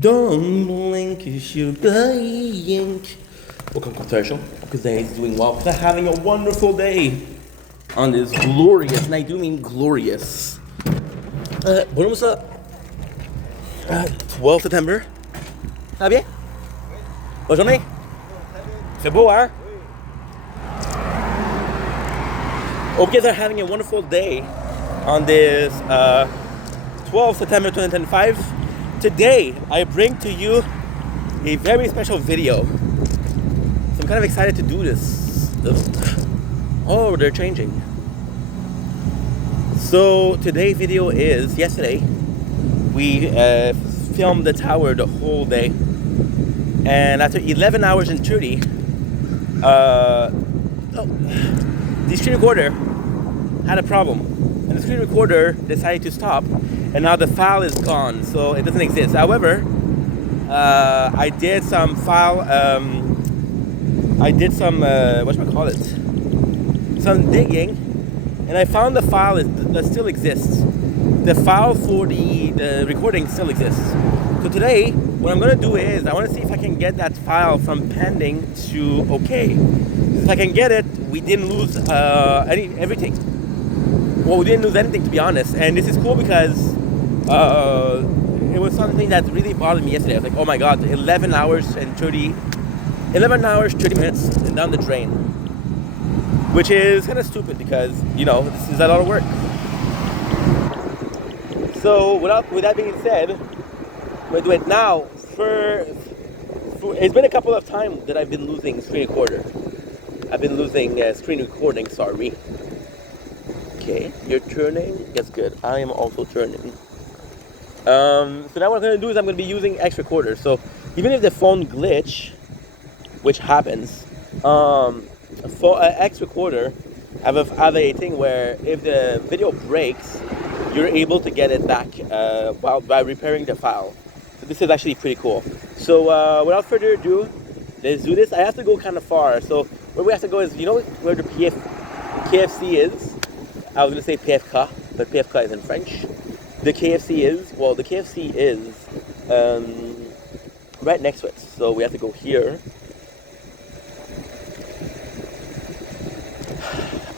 Don't blink, if you're blink. Welcome to our show. Today is doing well. We're having a wonderful day on this glorious, and I do mean glorious. When was that? 12 September. Ça va bien? Bonne journée. C'est beau, hein? Hope you guys are having a wonderful day on this 12 September 2025. Today, I bring to you a very special video. So I'm kind of excited to do this. Oh, they're changing. So today's video is, yesterday, we filmed the tower the whole day. And after 11 hours and 30, the screen recorder had a problem. And the screen recorder decided to stop. And now the file is gone, so it doesn't exist. However, I did some some digging, and I found the file that still exists. The file for the recording still exists. So today, what I'm gonna do is, I wanna see if I can get that file from pending to okay. If I can get it, we didn't lose everything. Well, we didn't lose anything, to be honest. And this is cool because it was something that really bothered me yesterday. I was like, oh my god, 11 hours 30 minutes down the drain. Which is kind of stupid because, you know, this is a lot of work. So, with that being said, I'm going to do it now. It's been a couple of times that I've been losing screen recorder. I've been losing screen recording, sorry. Okay, you're turning. That's good. I am also turning. So now what I'm going to do is I'm going to be using X recorder. So even if the phone glitch, which happens, for X recorder, I have a thing where if the video breaks, you're able to get it back by repairing the file. So this is actually pretty cool. So without further ado, let's do this. I have to go kind of far. So where we have to go is, you know where the KFC is? I was going to say PFK, but PFK is in French. The KFC is right next to it. So we have to go here.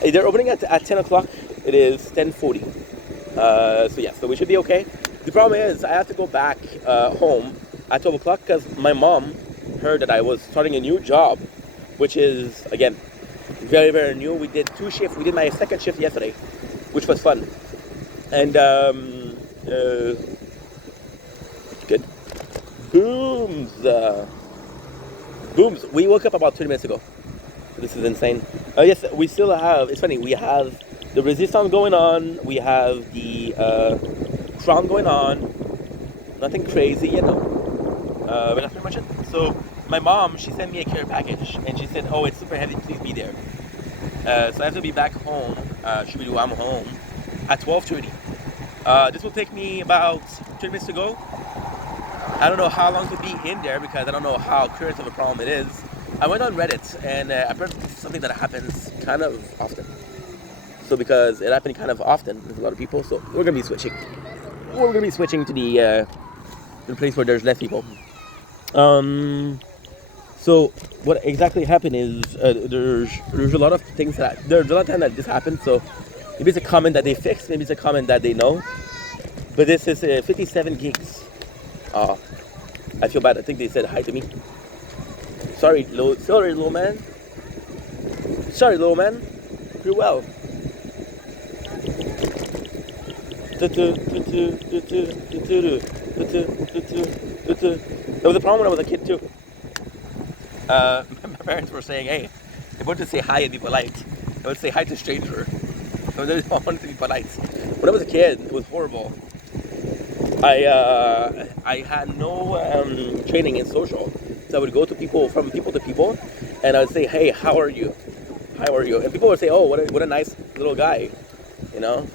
They're opening at 10 o'clock. It is 10:40. So we should be okay. The problem is I have to go back home at 12 o'clock because my mom heard that I was starting a new job, which is, again, very, very new. We did 2 shifts. We did my second shift yesterday, which was fun. And, good. Booms. We woke up about 20 minutes ago. This is insane. Yes, we still have, it's funny, we have the Resistance going on. We have the Crown going on. Nothing crazy, you know. But that's pretty much it. So, my mom, she sent me a care package, and she said, oh, it's super heavy, please be there. So I have to be back home, I'm home, at 12:30. This will take me about 20 minutes to go. I don't know how long to be in there because I don't know how current of a problem it is. I went on Reddit, and apparently this is something that happens kind of often. So because it happened kind of often with a lot of people, so we're going to be switching. We're going to be switching to the place where there's less people. So what exactly happened is there's a lot of things there's a lot of time that this happened. So maybe it's a comment that they fixed, maybe it's a comment that they know. But this is 57 gigs. I feel bad. I think they said hi to me. Sorry, little man. Sorry, little man. You're well. That was a problem when I was a kid too. My parents were saying, hey, they wanted to say hi and be polite. They would say hi to a stranger. So they wanted to be polite. When I was a kid, it was horrible. I had no training in social. So I would go to people, from people to people, and I would say, hey, how are you? How are you? And people would say, oh, what a nice little guy, you know?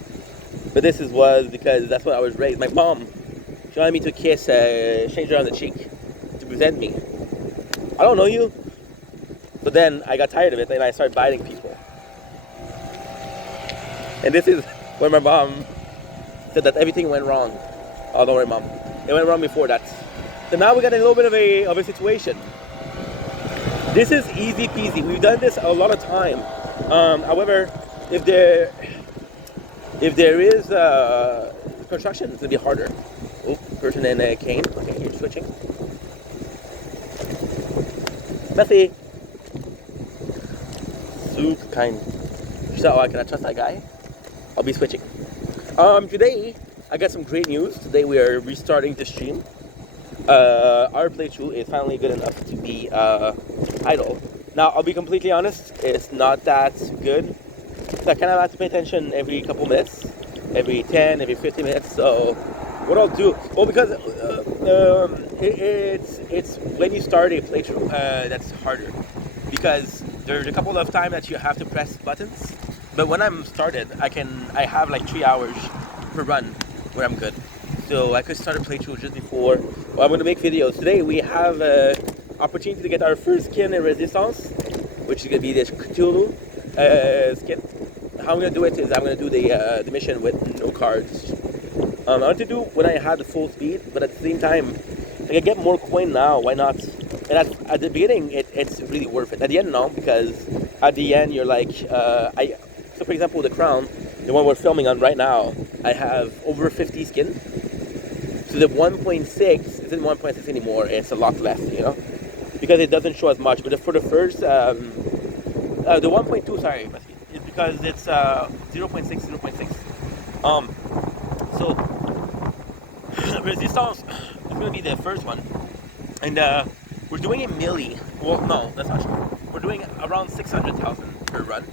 But this was because that's what I was raised. My mom, she wanted me to kiss a stranger on the cheek to present me. I don't know you. But then I got tired of it and I started biting people. And this is where my mom said that everything went wrong. Oh, don't worry, Mom. It went wrong before that. So now we got a little bit of a situation. This is easy peasy. We've done this a lot of time. However, if there is construction, it's gonna be harder. Oh, person in a cane. Okay, you're switching. Merci. Super kind. So I can trust that guy. I'll be switching. Today I got some great news. Today we are restarting the stream. Our playthrough is finally good enough to be idle. Now I'll be completely honest, it's not that good. So I kind of have to pay attention every couple minutes, every 10, every 50 minutes. So what I'll do, well, because it's when you start a playthrough that's harder, because there's a couple of times that you have to press buttons. But when I'm started, I have like 3 hours per run where I'm good. So I could start a playthrough just before. Well, I'm going to make videos. Today we have an opportunity to get our first skin in Resistance, which is going to be the Cthulhu skin. How I'm going to do it is I'm going to do the mission with no cards. I want to do when I have the full speed, but at the same time, I can get more coin now. Why not? And at the beginning, it's really worth it. At the end, no, because at the end you're like, so for example, the crown, the one we're filming on right now, I have over 50 skin. So the 1.6 isn't 1.6 anymore. It's a lot less, you know, because it doesn't show as much. But for the first, the 1.2, sorry, is because it's 0.6, 0.6. So Resistance is going to be the first one, and we're doing a milli. Well, no, that's not true. We're doing around 600,000 per run.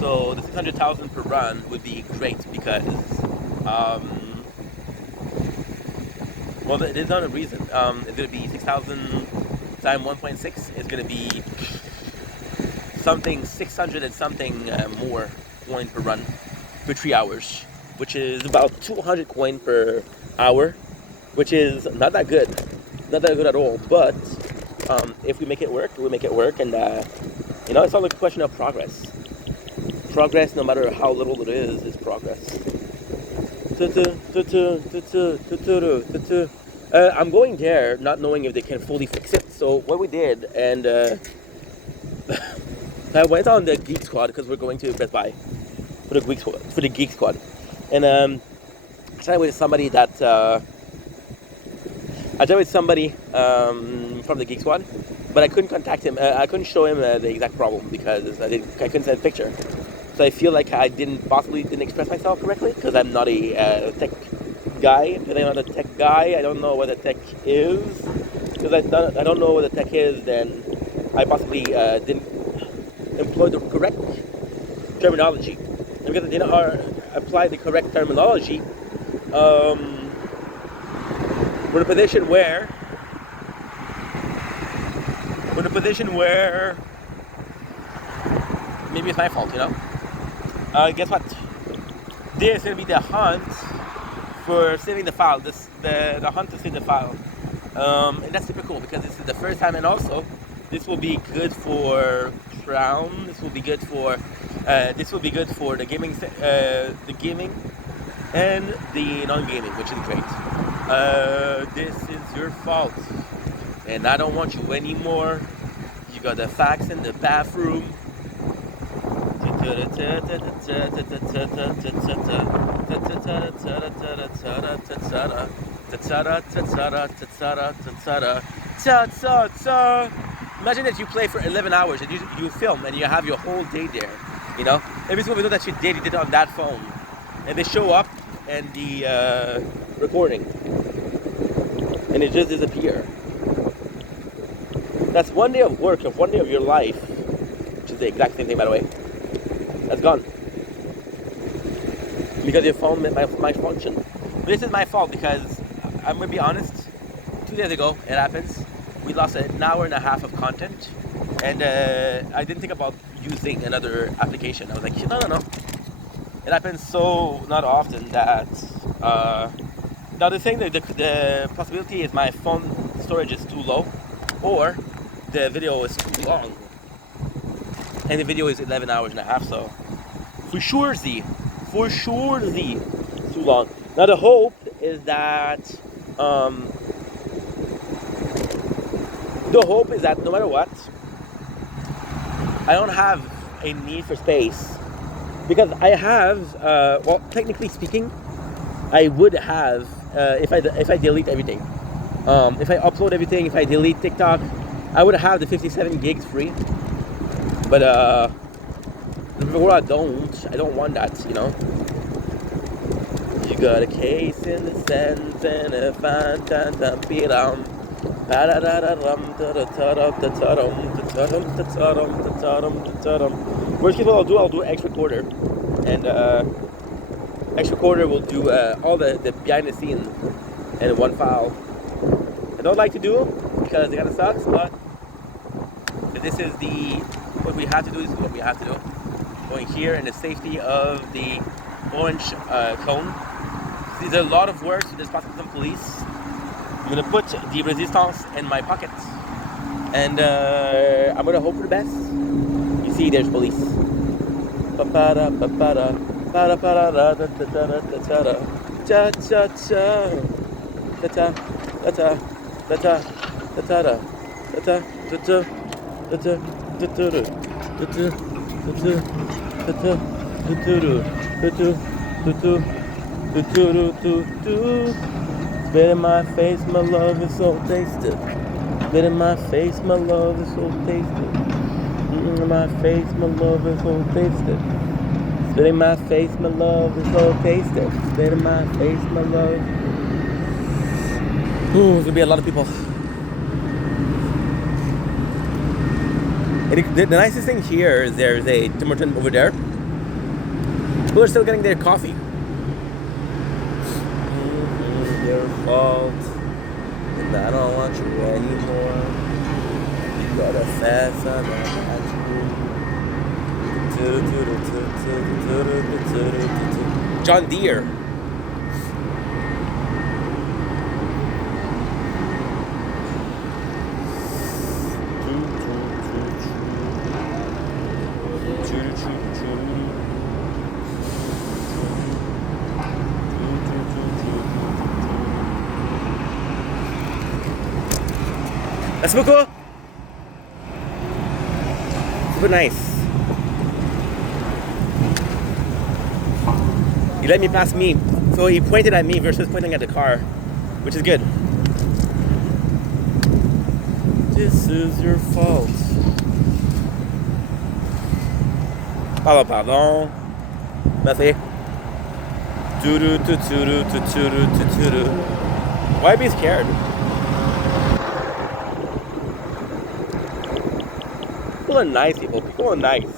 So the 600,000 per run would be great because, well, there's not a reason. It's going to be 6,000 times 1.6. It's going to be something 600 and something more coin per run for 3 hours, which is about 200 coin per hour, which is not that good. Not that good at all. But if we make it work, we'll make it work. And, you know, it's all like a question of progress. Progress, no matter how little it is progress. I'm going there not knowing if they can fully fix it. So what we did, and I went on the Geek Squad because we're going to Best Buy for the Geek Squad, and I chatted with somebody from the Geek Squad, but I couldn't contact him. I couldn't show him the exact problem because I couldn't send a picture. So I feel like I didn't express myself correctly because I'm not a tech guy. Because I'm not a tech guy, I don't know what a tech is. Because I don't know what a tech is, then I possibly didn't employ the correct terminology. And because I didn't apply the correct terminology, we're in a position where maybe it's my fault, you know. Guess what? This is going to be the hunt for saving the file. The hunt to save the file. And that's super cool because this is the first time, and also this will be good for Crown. This will be good for the gaming, and the non-gaming, which is great. This is your fault, and I don't want you anymore. You got the facts in the bathroom. Imagine that you play for 11 hours and you film and you have your whole day there, you know? Every single video that you did it on that phone. And they show up and the recording. And it just disappear. That's one day of work, of one day of your life, which is the exact same thing, by the way. That's gone. Because your phone my function. This is my fault because I'm going to be honest, 2 days ago, it happens. We lost an hour and a half of content, and I didn't think about using another application. I was like, no. It happens so not often that, now the thing, the possibility is my phone storage is too low, or the video is too long. And the video is 11 hours and a half, so for sure Z, too long. Now the hope is that the hope is that no matter what, I don't have a need for space because I have, well, technically speaking, I would have if I delete everything. If I upload everything, if I delete TikTok, I would have the 57 gigs free. But before I don't want that, you know. You got a case in the sense and a fine time beat on. Worst case, what I'll do X recorder, and X recorder will do all the behind the scenes in one file. I don't like to do because it kind of sucks, but this is what we have to do. This is what we have to do. Going here in the safety of the orange cone. There's a lot of work, so there's possibly some police. I'm gonna put the resistance in my pocket, and I'm gonna hope for the best. You see, there's police. Spit in my face, my love is so tasty. Spit in my face, my love is so tasty. In my face, my love is so tasty. Spit in my face, my love is so tasty. Spit in my face, my love. Ooh, there's gonna be a lot of people. The nicest thing here is there's a Tim Hortons over there. People are still getting their coffee. Your fault, and I don't want you anymore. You got a fast on that John Deere. Merci beaucoup. Super nice. He let me pass me, so he pointed at me versus pointing at the car, which is good. This is your fault. Pardon. Merci. Why be scared? People are nice, people. People are nice.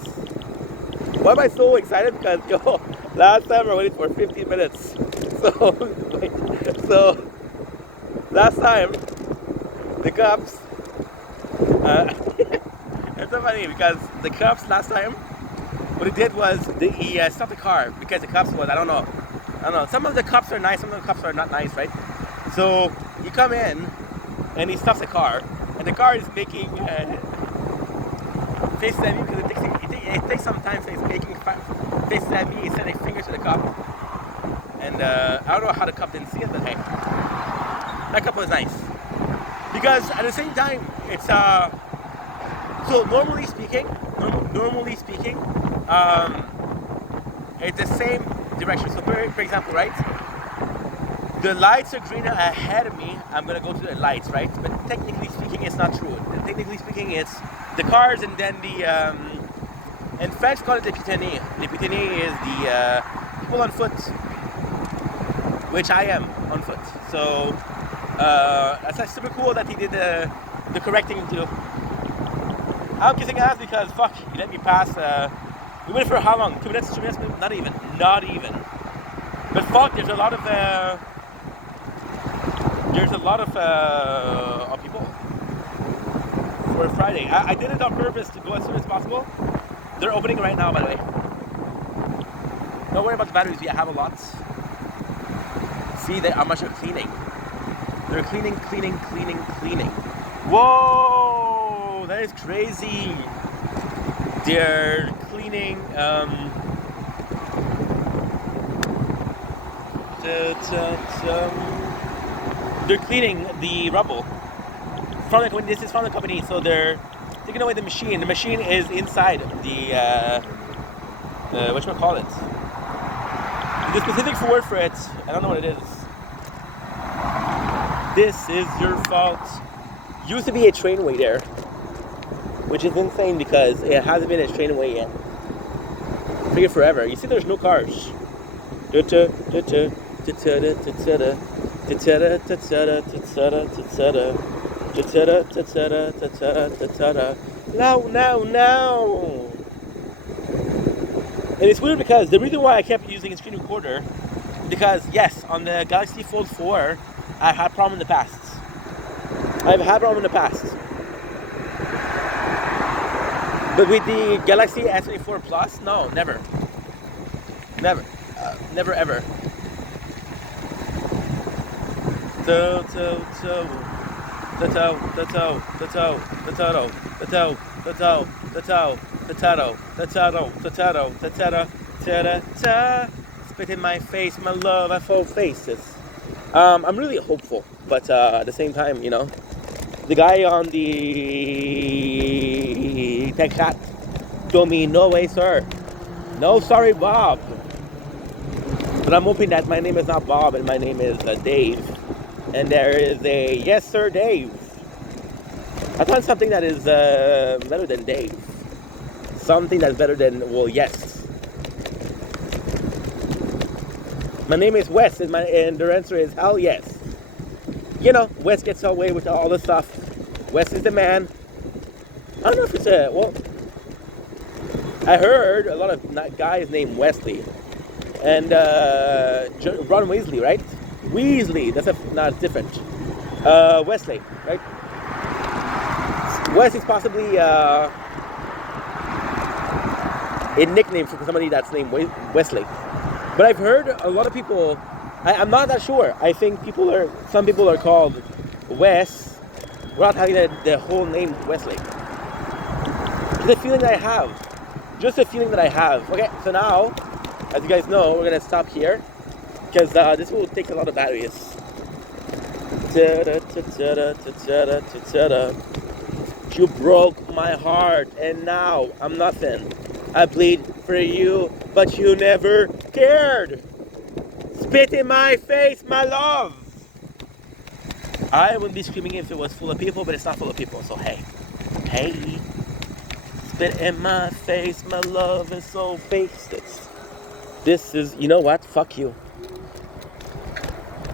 Why am I so excited? Because, yo, last time I waited for 15 minutes. So last time, the cops, it's so funny because the cops last time, what he did was he stopped the car because the cops was, I don't know. Some of the cops are nice, some of the cops are not nice, right? So you come in and he stops the car, and the car is making faces at me because it takes some time, so he's making faces at me, he's sending fingers to the cop. And I don't know how the cop didn't see it, but hey, that cop was nice. Because at the same time, it's so normally speaking, it's the same direction. So for example, right, the lights are green ahead of me, I'm gonna go to the lights, right? But technically speaking, it's not true. Technically speaking, it's the cars and then the in French call it the piétonnier. The piétonnier is the people on foot, which I am on foot. So that's super cool that he did the correct thing to do. I'm kissing ass because fuck, he let me pass. We waited for how long? 2 minutes? 2 minutes? Not even. But fuck, there's a lot of people for a Friday. I did it on purpose to go as soon as possible. They're opening right now, by the way. Don't worry about the batteries. I have a lot. See how much they're cleaning. They're cleaning. Whoa, that is crazy. They're cleaning. They're cleaning the rubble this is from the company, so they're taking away the machine. The machine is inside the whatchamacallit. The specific word for it, I don't know what it is. This is your fault. Used to be a trainway there, which is insane because it hasn't been a trainway yet. Forget forever. You see, there's no cars. Now. And it's weird because the reason why I kept using a screen recorder, because yes, on the Galaxy Fold 4, I had problem in the past. I've had problem in the past. But with the Galaxy S24 Plus, no, never. Never ever. Spit in my face, my love, I fall faces. I'm really hopeful, but at the same time, you know, the guy on the tech chat told me, no way, sir. No, sorry, Bob. But I'm hoping that my name is not Bob and my name is Dave. And there is a yes, sir, Dave. I found something that is better than Dave. Something that's better than, well, yes. My name is Wes, and their answer is hell yes. You know, Wes gets away with all the stuff. Wes is the man. I don't know if it's I heard a lot of guys named Wesley. And Ron Weasley, right? Weasley, that's not different. Wesley, right? Wes is possibly a nickname for somebody that's named Wesley. But I've heard a lot of people, I'm not that sure. I think some people are called Wes without having the whole name Wesley. Just a feeling that I have. Okay, so now, as you guys know, we're gonna stop here because this will take a lot of batteries. You broke my heart, and now I'm nothing. I bleed for you, but you never cared. Spit in my face, my love. I would be screaming if it was full of people, but it's not full of people. So hey. Spit in my face, my love, and so face it. This is, you know what? Fuck you.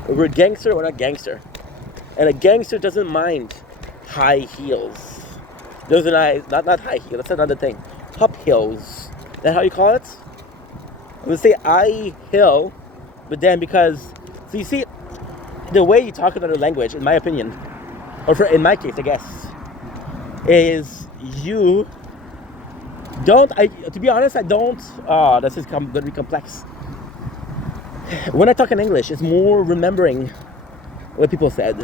We're gangster, we're not gangster. And a gangster doesn't mind high heels. Those are not high heels, that's another thing. Up hills. Is that how you call it? I'm gonna say I hill, but then because, so you see, the way you talk another language, in my opinion, in my case, I guess, is you don't, to be honest, I don't, this is going to be complex. When I talk in English, it's more remembering what people said.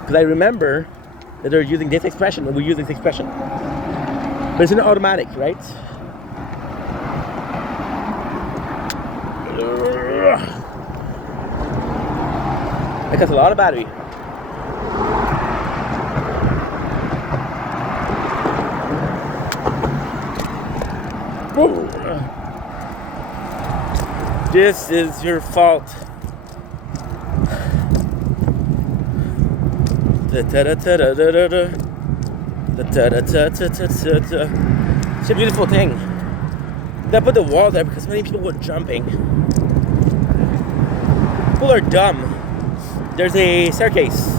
Because I remember that they're using this expression, and we're using this expression. But it's an automatic, right? It costs a lot of battery. Whoa. This is your fault. It's a beautiful thing. They put the wall there because many people were jumping. People are dumb. There's a staircase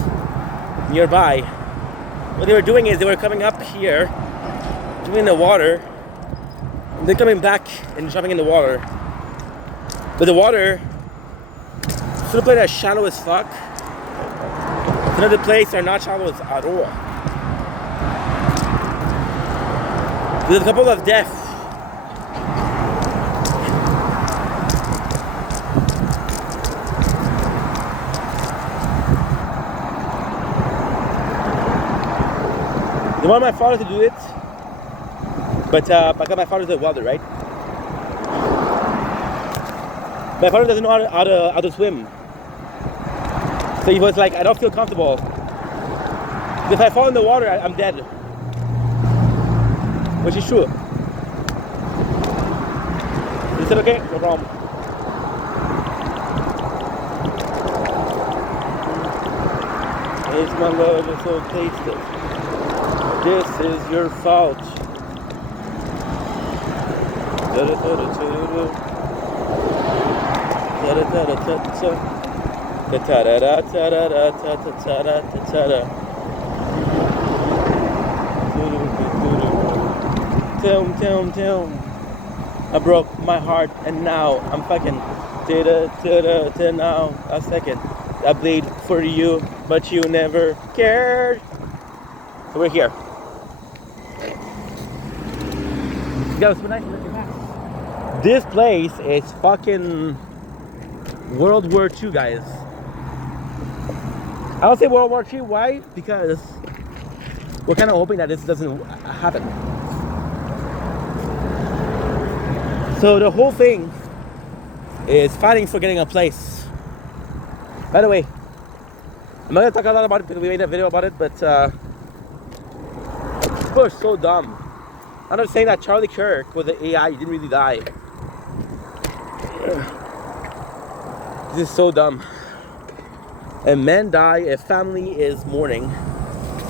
nearby. What they were doing is they were coming up here, jumping in the water, and then coming back and jumping in the water. But the water should have played as shallow as fuck. Another place are not shallow at all. There's a couple of deaths. I want my father to do it, but because my father's a welder, right? My father doesn't know how to swim. So he was like, I don't feel comfortable. If I fall in the water, I'm dead. Which is true. Is it okay? No problem. Is my love is so tasteless. This is your fault. Tell. I broke my heart and now I'm fucking now a second. I bleed for you, but you never cared. So we're here. Guys, nice looking back. This place is fucking World War II, guys. I don't say World War III. Why? Because we're kind of hoping that this doesn't happen. So the whole thing is fighting for getting a place. By the way, I'm not gonna talk a lot about it because we made a video about it, but people are so dumb. I'm not saying that Charlie Kirk with the AI didn't really die. This is so dumb. A man die, a family is mourning.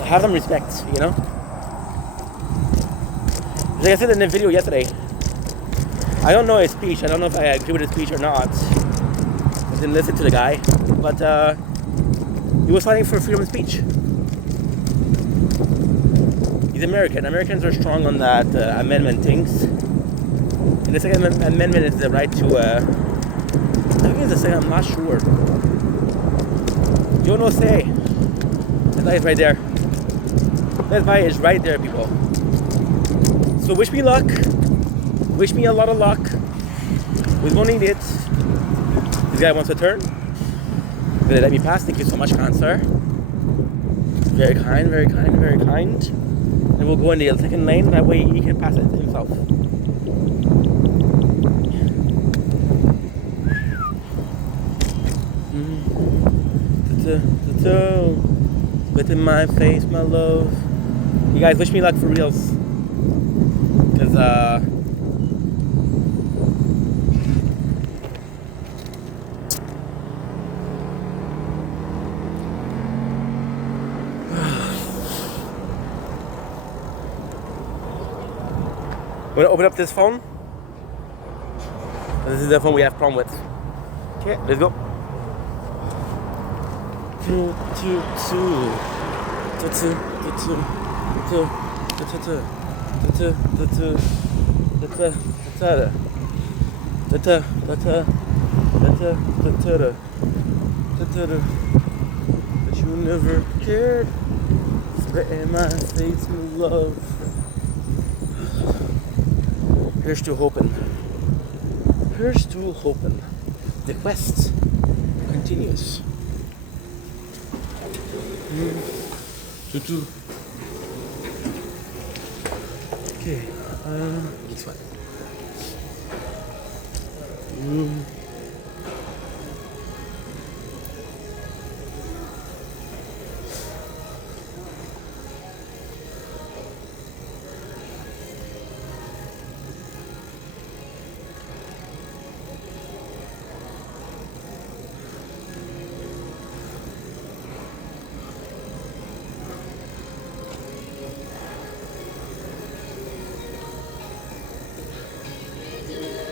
Have some respect, you know? Like I said in the video yesterday, I don't know his speech. I don't know if I agree with his speech or not. I didn't listen to the guy, but he was fighting for freedom of speech. He's American. Americans are strong on that amendment things. And the second amendment is the right to. I think it's the second. I'm not sure. You know, say. That guy is right there. That guy is right there, people. So wish me luck. Wish me a lot of luck. We don't need it. This guy wants to turn. Gonna let me pass. Thank you so much, kind sir. Very kind, very kind, very kind. And we'll go in the second lane. That way he can pass it himself. Spit in my face, my love. You guys wish me luck for reals. Cause I'm gonna open up this phone. This is the phone we have problem with. Okay, let's go. But you never cared. Spit in my face, my love. Here's to hoping. Here's to hoping. The quest continues. Okay, this one.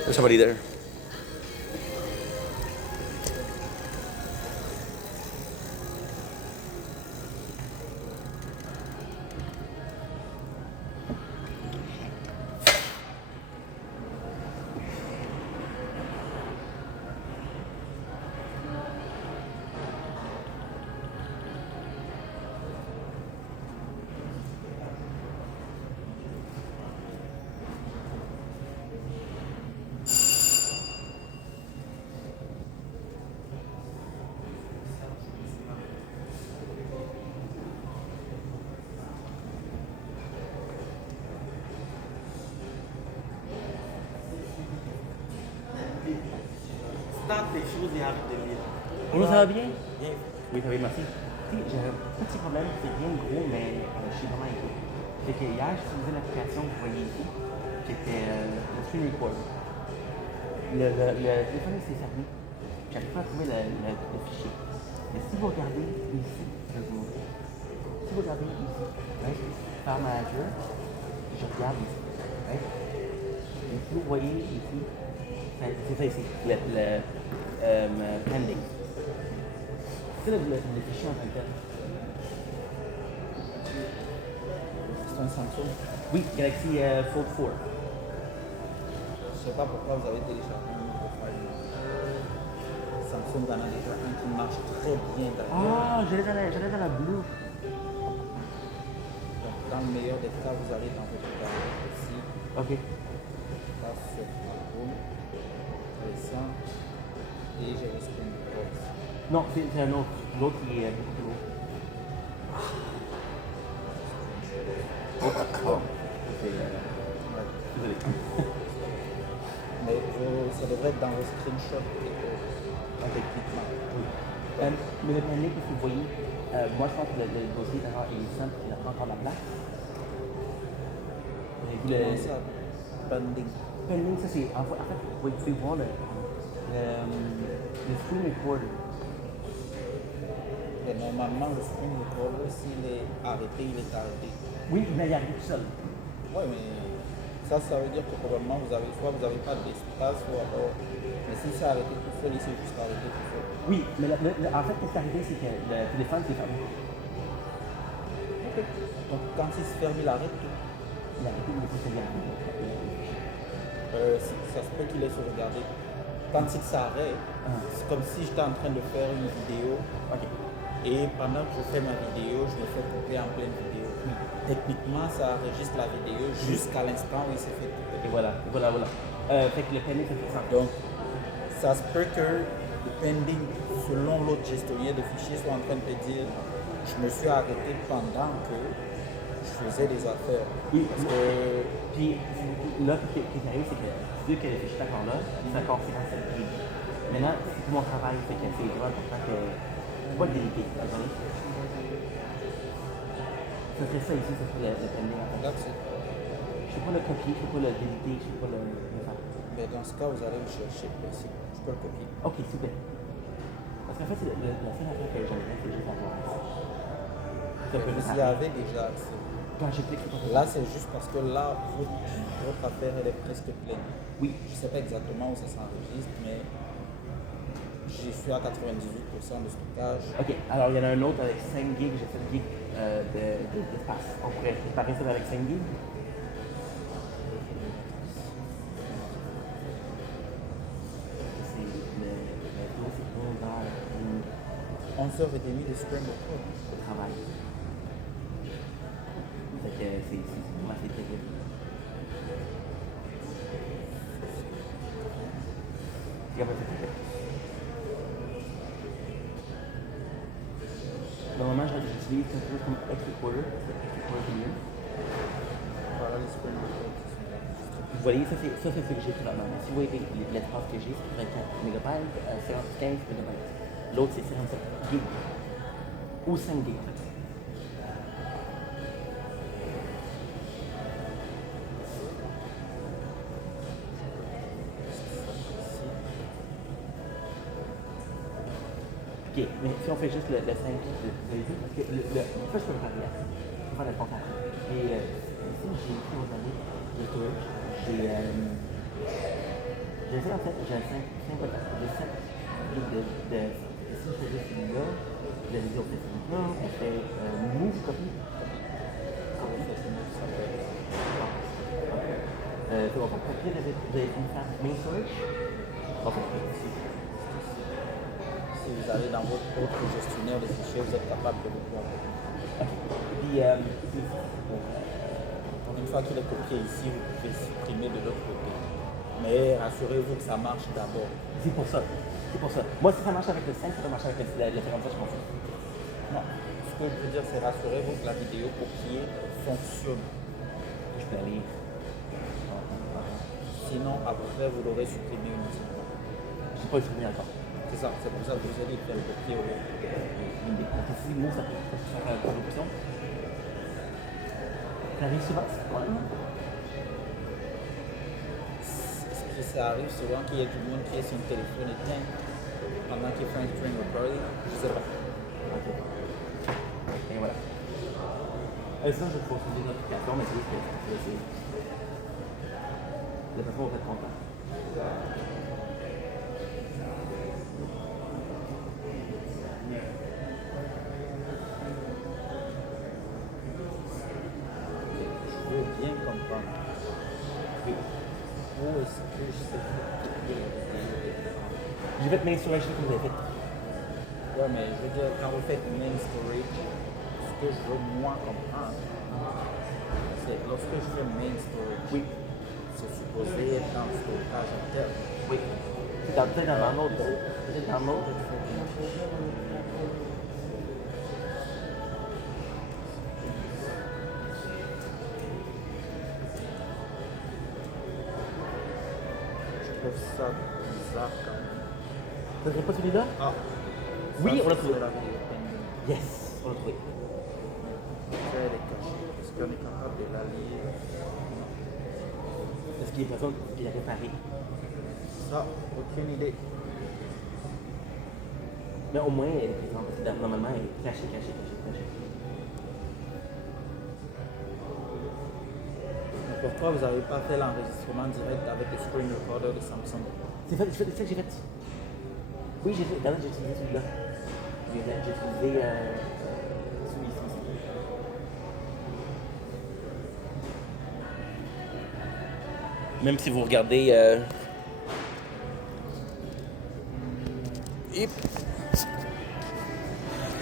There's somebody there. Des choses et arrête de lire. Bonjour, ça va bien? Bien. Oui, ça va, merci. Tu sais, j'ai un petit problème, c'est rien de gros, mais je suis vraiment inquiet. C'est que hier, j'ai utilisé l'application que vous voyez ici, qui était le Screen Record. Le téléphone s'est fermé. J'arrive pas à trouver le fichier. Mais si vous regardez ici, je vais vous montrer. Si vous regardez ici, right, File Manager, je regarde ici. Right? Et si vous voyez ici, c'est ça ici, pending. C'est le fichier en tant que tel. C'est un Samsung. Oui, Galaxy Fold 4. Je sais pas pourquoi vous avez téléchargé un nouveau file. Samsung en a déjà un qui marche très bien d'ailleurs. Ah, j'allais dans la bleue. Donc, dans le meilleur des cas, vous allez dans votre galerie ici, Ok. là sur Chrome, récent, et j'ai le screen record ici. Non, c'est un autre. L'autre, il est beaucoup plus haut. Oh. Ouais. Désolé. Mais ça devrait être dans vos screenshots techniquement. Oui. Mais le pending, parce que vous voyez, moi je pense que le dossier d'erreur il est simple, il a pas encore la place. Et vous Comment ça? Pending. pending, ça c'est. En fait, vous pouvez voir le screen recorder. Et normalement, le screen recorder, s'il est arrêté, il est arrêté. Oui, il va y arriver tout seul. Ouais, mais ça veut dire que probablement vous avez pas d'espace ou alors. Mais si c'est arrêté tout seul, il s'est juste arrêté tout seul. Oui, mais en fait, ce qui est arrivé, c'est que le téléphone s'est fermé. Ok. Donc quand il se ferme, il arrête tout. Il a arrêté, mais c'est bien. Ça se peut qu'il ait sauvegardé. Quand il s'arrête, c'est comme si j'étais en train de faire une vidéo. Ok. Et pendant que je fais ma vidéo, je me fais couper en pleine vidéo. Techniquement, ça enregistre la vidéo jusqu'à l'instant où il s'est fait couper. Et voilà. Fait que le pending, ça fait ça. Donc, ça se peut que le pending, selon l'autre gestionnaire de fichiers, soit en train de te dire je me suis arrêté pendant que je faisais des affaires. Oui, Parce que puis là, ce qui arrive, c'est que vu que je suis encore là, c'est encore 57 gigs. Maintenant, c'est tout mon travail, fait que c'est vraiment important que c'est pas délicat. Ça serait ça ici, ça serait le pending en fait. that's it. Je peux pas le copier, je peux pas le déliter, je peux pas le faire. Mais dans ce cas, vous allez le chercher ici. Je peux le copier. Ok, super. Parce qu'en fait, c'est la seule affaire que j'aimerais, c'est juste avoir ça. Ça peut Vous juste y arriver. avez déjà accès. Quand je clique, c'est pas Là, c'est juste parce que là, votre affaire, elle est presque pleine. Oui. Je ne sais pas exactement où ça s'enregistre, mais je suis à 98% de stockage. Ok, alors il y en a un autre avec 5 gigs, j'ai 7 gigs d'espace. On pourrait réparer ça avec 5 gigs. C'est le taux, c'est 11 heures 11h30 de screen record. de travail. Fait que moi, c'est terrible. C'est comme ça, c'est terrible. Normalement, j'utilise quelque chose comme X-Recorder. X-Recorder, c'est mieux. Voilà les screen records qui sont enregistrés. Vous voyez, ça c'est ce que j'ai présentement. Si vous voyez l'espace que j'ai, c'est 24 MB, 15 MB. L'autre, c'est 57 gigs. Ou 5 gigs, en fait. Ok, mais si on fait juste le 5 gigs, vous avez vu, parce que ça, je peux le faire hier. Je peux faire le compte après. Et ici, j'ai écrit aux amis de storage. J'ai fait en fait, j'ai 5 podcasts. J'ai 7 gigs de. Ici, je fais juste celui-là. La vidéo, on fait celui-là. On fait move copy. C'est bon, pour copier, vous avez une faire main storage. Ok. Si vous allez dans votre autre gestionnaire de fichiers, vous êtes capable de le voir. Puis, Une fois qu'il est copié ici, vous pouvez supprimer de l'autre côté. Mais rassurez-vous que ça marche d'abord. c'est pour ça. C'est pour ça. Moi, si ça marche avec le 5, ça peut marcher avec le 57, je m'en fous. Non. Ce que je veux dire, c'est rassurez-vous que la vidéo copiée fonctionne. Je peux aller. Sinon, après, vous l'aurez supprimé uniquement. Je n'ai pas le souvenir encore. C'est ça, c'est pour ça que je vous ai dit de faire le copier au Si nous, ça peut faire la corruption. Ça arrive souvent, c'est quoi, là? Ça arrive souvent qu'il y ait du monde qui ait son téléphone éteint pendant qu'il fait un string recording. Je sais pas. Ok. Et voilà. Sinon, je vais pouvoir utiliser une application, mais c'est juste que c'est. Les personnes vont être contentes. Je veux bien comprendre. Oui. Où est-ce que je sais J'ai fait main storage comme vous avez fait. Ouais, mais je veux dire, quand vous faites main storage, ce que je veux moi comprendre, c'est lorsque je fais main storage, Oui. c'est supposé être dans le stockage interne. Oui. C'est peut-être dans un autre. Peut-être dans un autre. Je trouve ça bizarre quand même. Ça serait pas celui-là? Ah, Oui, ça, on l'a c'est trouvé. la vidéo pending. Yes, on l'a trouvé. Ça, elle est cachée. Est-ce qu'on est capable de la lire? Non. Est-ce qu'il y a une personne qui l'a réparé? Ça, aucune idée. Mais au moins, elle est présente. Parce que normalement, elle est cachée. Mais pourquoi vous n'avez pas fait l'enregistrement direct avec le screen recorder de Samsung? C'est ça que j'ai fait. Oui, j'ai fait. Regarde, j'ai utilisé celui-là. J'ai utilisé celui-ci. Même si vous regardez.